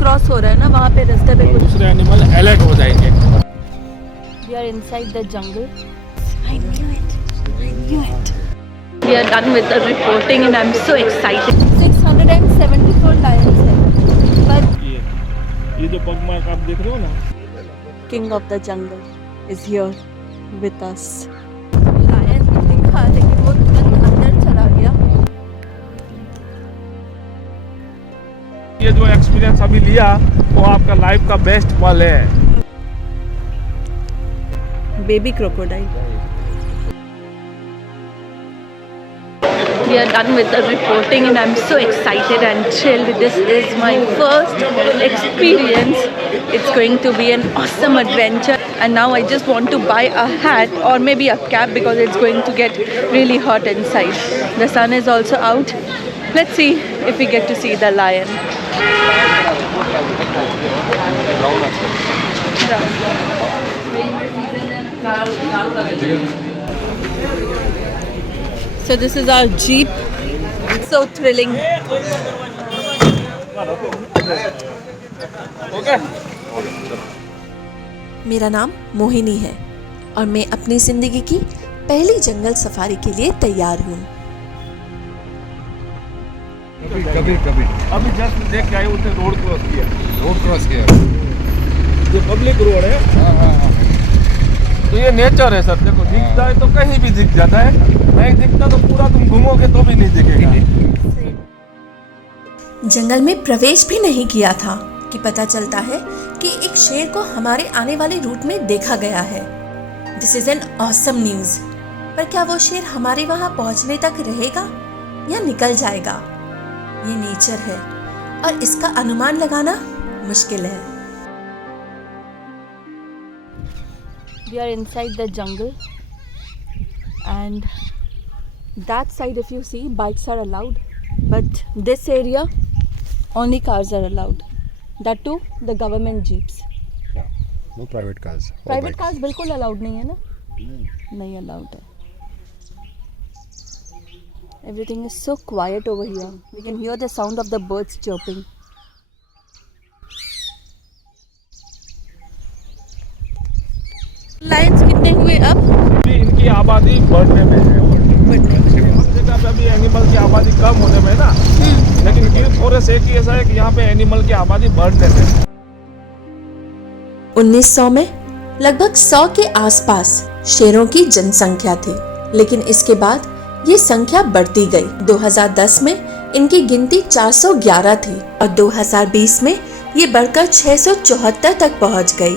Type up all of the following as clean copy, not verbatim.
Cross हो रहा है ना, वहाँ पे रास्ते पे कुछ दूसरे एनिमल अलर्ट हो जाएंगे। We are inside the jungle. I knew it. I knew it. We are done with the reporting and I'm so excited. 674 lions है, but ये जो बगमार्क आप देख रहे हो ना, King of the jungle is here with us. Lion दिखा लेकिन वो तुरंत अंदर चला गया. ये जो एक्सपीरियंस अभी लिया वो आपका लाइफ का बेस्ट पल है। Baby crocodile. We are done with the reporting and I'm so excited and thrilled. This is my first experience. It's going to be an awesome adventure. And now I just want to buy a hat or maybe a cap because it's going to get really hot inside. The sun is also out. Let's see if we get to see the lion. So this is our jeep. So thrilling. मेरा नाम मोहिनी है और मैं अपनी जिंदगी की पहली जंगल safari के लिए तैयार हूँ। कभी अभी जस्ट देख के आए, उसने रोड क्रॉस किया। ये पब्लिक रोड है। हाँ। तो ये नेचर है सर, देखो दिख जाए तो कहीं भी दिख जाता है, नहीं दिखता तो पूरा तुम घूमोगे तो भी नहीं दिखेगा। जंगल में प्रवेश भी नहीं किया था कि पता चलता है कि एक शेर को हमारे आने वाले रूट में देखा गया है। This is an awesome news. पर क्या वो शेर हमारे वहां पहुंचने तक रहेगा या निकल जाएगा? ये नेचर है और इसका अनुमान लगाना मुश्किल है। We are inside the jungle and that side if you see bikes are allowed, but this area only cars are allowed. That too the government jeeps. No private cars. Private cars बिल्कुल allowed नहीं है ना? नहीं allowed है. Everything is so quiet over here. We can hear the sound of the birds chirping. Lions कितने हुए अब? अभी इनकी आबादी बढ़ने में है। हर जगह पे अभी एनिमल की आबादी कम होने में ना, लेकिन गिर फॉरेस्ट एक ही ऐसा है कि यहाँ पे एनिमल की आबादी बढ़ने में है। 1900 में लगभग 100 के आसपास शेरों की जनसंख्या थी, लेकिन इसके बाद ये संख्या बढ़ती गई। 2010 में इनकी गिनती 411 थी और 2020 में ये बढ़कर 674 तक पहुंच गई।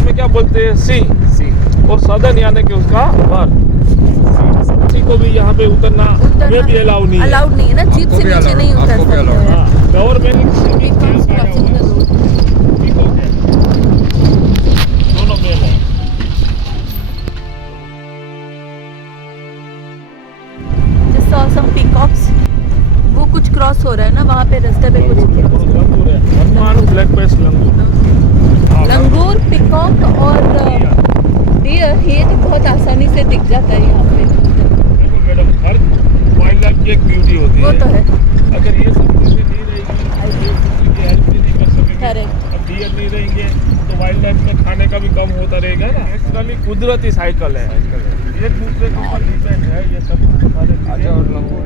में क्या बोलते हैं, सिंह, और सदन यानी कि उसका बर। किसी को भी यहाँ पे उतरना हमें भी अलाउ नहीं है ना, जीप से नीचे नहीं उतर सकते। गवर्नमेंट दोनों मेल है। Just saw some peacocks. वो कुछ क्रॉस हो रहा है ना, वहाँ पे रास्ते पे कुछ लंगूर, पिकॉक और डियर, ये तो बहुत आसानी से दिख जाता है यहाँ पे। देखो मैडम, हर वाइल्ड लाइफ की एक ब्यूटी होती है। वो तो है। अगर ये सब चीजें नहीं रहेगी, हेल्प भी नहीं कर सकेंगे। करेक्ट। अब डियर नहीं रहेंगे तो वाइल्ड लाइफ में खाने का भी कम होता रहेगा ना। एक्चुअली कुदरती साइकिल है, एक दूसरे के ऊपर डिपेंड है ये सब सारे। और लंगूर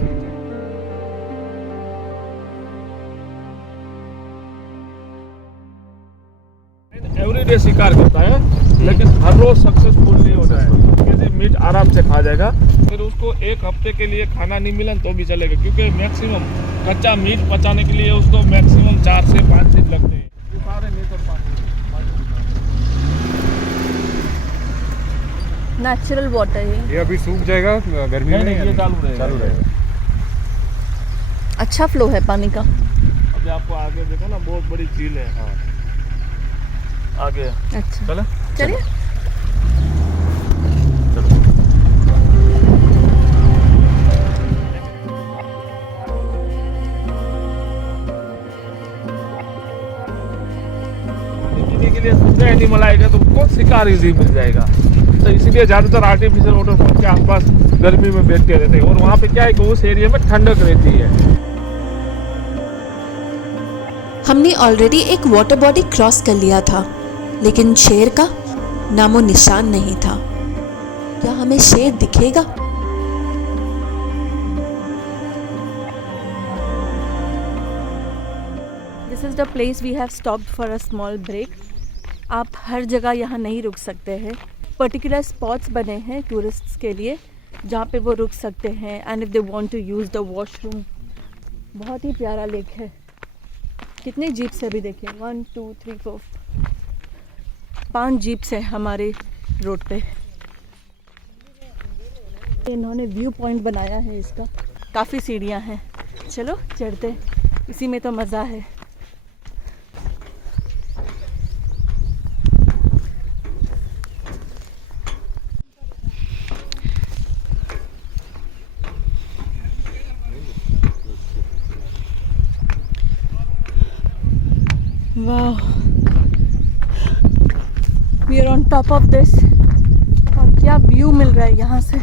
एवरीडे शिकार करता है, लेकिन हर रोज सक्सेसफुल नहीं होता है। जैसे मीट आराम से खा जाएगा, फिर उसको एक हफ्ते के लिए खाना नहीं मिला तो भी चलेगा, क्योंकि मैक्सिमम कच्चा मीट पचाने के लिए उसको मैक्सिमम 4 से 5 दिन लगते हैं। नहीं तो नेचुरल वाटर है ये अभी सूख जाएगा गर्मी में, ये चालू रहेगा। अच्छा फ्लो है पानी का। अभी आपको आगे देखो ना, बहुत बड़ी झील है। हाँ, आगे अच्छा चले चलिए। पीने के लिए दूसरा एनिमल आएगा तो उसको शिकार इजी मिल जाएगा। तो इसीलिए ज़्यादातर आर्टिफिशियल वाटरफॉल के आसपास गर्मी में बैठते रहते हैं। और वहाँ पे क्या है कि उस एरिया में ठंडक रहती है। हमने ऑलरेडी एक वाटर बॉडी क्रॉस कर लिया था, लेकिन शेर का नामो निशान नहीं था। क्या हमें शेर दिखेगा? This is the place we have stopped for a small break. आप हर जगह यहाँ नहीं रुक सकते हैं। पर्टिकुलर स्पॉट्स बने हैं टूरिस्ट्स के लिए जहाँ पे वो रुक सकते हैं and if they want to use the washroom. बहुत ही प्यारा लेक है। कितने जीप्स है अभी देखिए, 1 2 3 4 5 जीप्स है हमारे रोड पे। इन्होंने व्यू पॉइंट बनाया है इसका, काफ़ी सीढ़ियाँ हैं। चलो चढ़ते, इसी में तो मज़ा है। वाह, we are on top of this. और क्या व्यू मिल रहा है यहाँ से।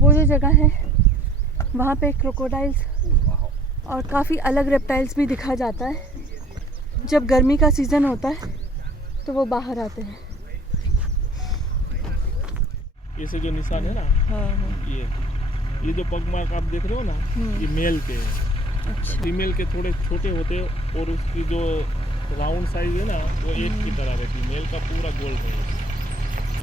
वो जो जगह है वहाँ पे क्रोकोडाइल्स और काफ़ी अलग रेप्टाइल्स भी दिखा जाता है। जब गर्मी का सीज़न होता है तो वो बाहर आते हैं। ये से जो निशान है ना, हाँ ये जो पगमार्क आप देख रहे हो ना, ये मेल के हैं। अच्छा। फीमेल के थोड़े छोटे होते हैं और उसकी जो राउंड साइज है ना वो एक की तरह रहती है। मेल का पूरा गोल है।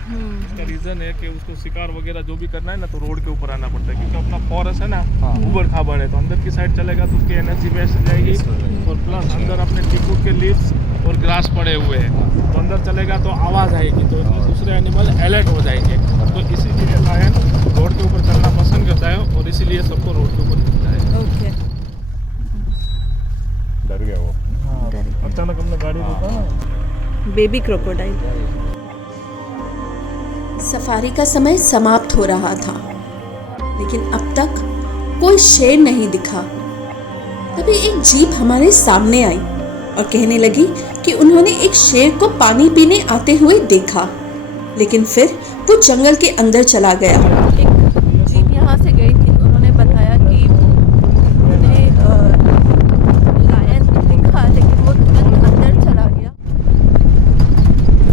इसका रीज़न है कि उसको शिकार वगैरह जो भी करना है ना तो रोड के ऊपर आना पड़ता है, क्योंकि अपना फॉरेस्ट है ना ऊबड़ खाबड़ है, तो अंदर की साइड चलेगा तो उसकी एनर्जी वेस्ट हो जाएगी। और प्लस अंदर अपने टीकू के लीव्स और ग्रास पड़े हुए हैं, तो अंदर चलेगा तो आवाज़ आएगी, तो इसमें दूसरे एनिमल अलर्ट हो जाएंगे। तो इसीलिए लायन रोड के ऊपर चलना पसंद करता है और इसीलिए सबको रोड के ऊपर चलता है। ओके। डर गया वो। हाँ, अचानक हमने गाड़ी रोका ना। Baby crocodile. सफारी का समय समाप्त हो रहा था, लेकिन अब तक कोई शेर नहीं दिखा। तभी एक जीप हमारे सामने आई और कहने लगी कि उन्होंने एक शेर को पानी पीने आते हुए देखा, लेकिन फिर वो जंगल के अंदर चला गया। एक जीप यहाँ से गई थी, उन्होंने बताया कि उन्हें लायन दिखा, लेकिन वो तुरंत अंदर चला गया।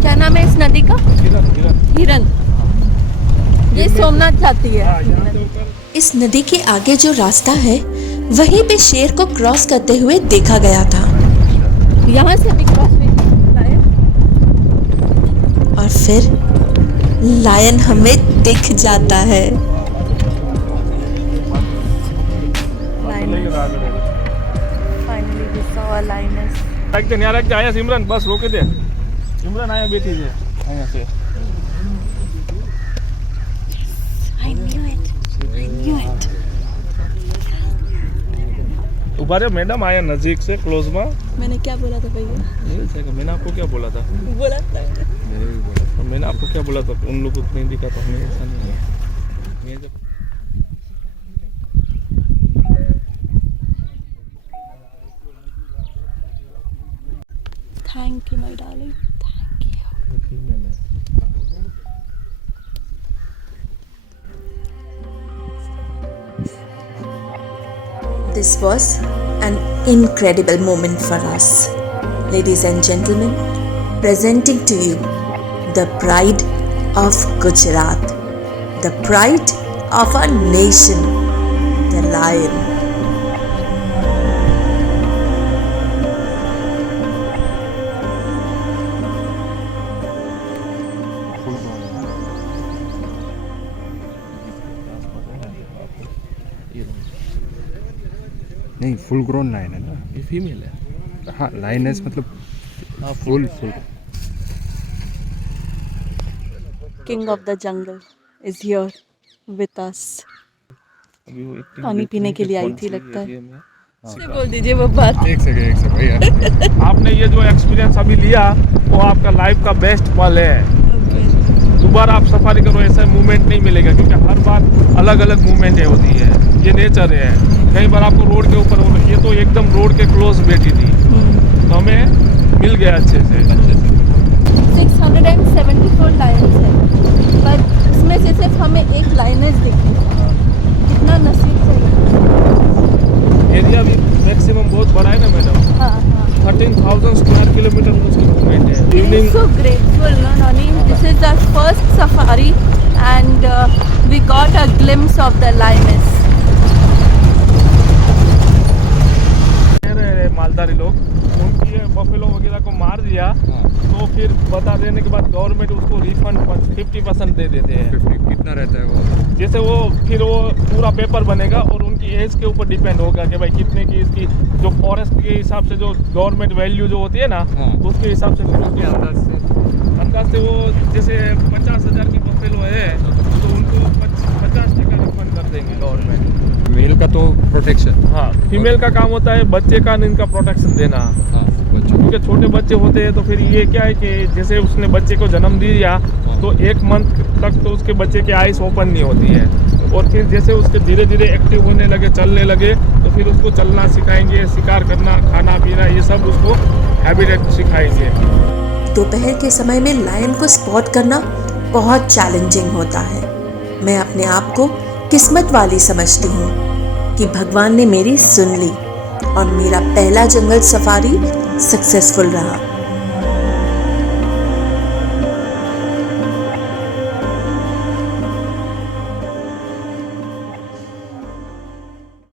क्या नाम है इस नदी का? हिरन। ये सोमनाथ जाती है। इस नदी के आगे जो रास्ता है वहीं पे शेर को क्रॉस करते हुए देखा गया था। यहाँ से भी क्रॉस लायन। और फिर लायन हमें दिख जाता है। Finally we saw a lioness. रख के आया सिमरन, बस रोके दे। सिमरन आया बेटी से यहाँ से। I knew it. ऊपर मैडम आया नजदीक से, क्लोज में। मैंने क्या बोला था भैया? मैंने आपको क्या बोला था? बोला था। मैंने आपको क्या बोला था? उन लोगों को नहीं दिखा तो हमें ऐसा नहीं है। Thank you my darling, thank you. This was an incredible moment for us. Ladies and gentlemen, presenting to you the pride of Gujarat, the pride of our nation, the lion. नहीं, फुल ग्रोन लाइन है ना। ये female है। हाँ, लाइनेस मतलब full. King of the jungle is here with us. पानी पीने के लिए आई थी लगता है। बोल दीजिए वो बात। एक सेकंड भैया। आपने ये जो एक्सपीरियंस अभी लिया वो आपका लाइफ का बेस्ट पल है। दोबारा आप सफारी करो ऐसा मूवमेंट नहीं मिलेगा, क्योंकि हर बार अलग अलग मूवमेंटें होती है। ये नेचर है। कई बार आपको रोड के ऊपर, ये तो एकदम रोड के क्लोज बैठी थी, तो हमें मिल गया अच्छे से। 674 लायंस है, पर उसमें से सिर्फ हमें एक लाइनस दिखी। कितना नसीब चाहिए। एरिया भी मैक्सिमम बहुत बड़ा है ना मैडम। हाँ हाँ। 13,000 स्क्वायर किलोमीटर में उसकी मूवमेंट है। We are evening so grateful, no, Nani. This is our first safari, and we got a glimpse of the lioness. मालदारी लोग उनकी बफेलो वगैरह को मार दिया तो फिर बता देने के बाद गवर्नमेंट उसको रिफंड 50% दे देते हैं। 50 कितना रहता है वो? जैसे वो फिर वो पूरा पेपर बनेगा और उनकी एज के ऊपर डिपेंड होगा कि भाई कितने की इसकी जो फॉरेस्ट के हिसाब से जो गवर्नमेंट वैल्यू जो होती है ना उसके हिसाब से फिर उसके अंदाज से वो जैसे 50,000 की बफेलो है तो उनको 50% रिफंड कर देंगे गवर्नमेंट। मेल का तो प्रोटेक्शन। हाँ, फीमेल का काम होता है बच्चे का इनका प्रोटेक्शन देना। हाँ, बच्चों क्योंकि छोटे बच्चे होते हैं तो फिर ये क्या है कि जैसे उसने बच्चे को जन्म दिया तो 1 मंथ तक तो उसके बच्चे की आइज ओपन नहीं होती है, और फिर जैसे उसके धीरे धीरे एक्टिव होने लगे, चलने लगे, तो फिर उसको चलना सिखाएंगे, शिकार करना, खाना पीना, ये सब उसको हैबिटेट सिखाएंगे। दोपहर के समय में लायन को स्पॉट करना बहुत चैलेंजिंग होता है। मैं अपने आप को किस्मत वाली समझती हूँ कि भगवान ने मेरी सुन ली और मेरा पहला जंगल सफारी सक्सेसफुल रहा।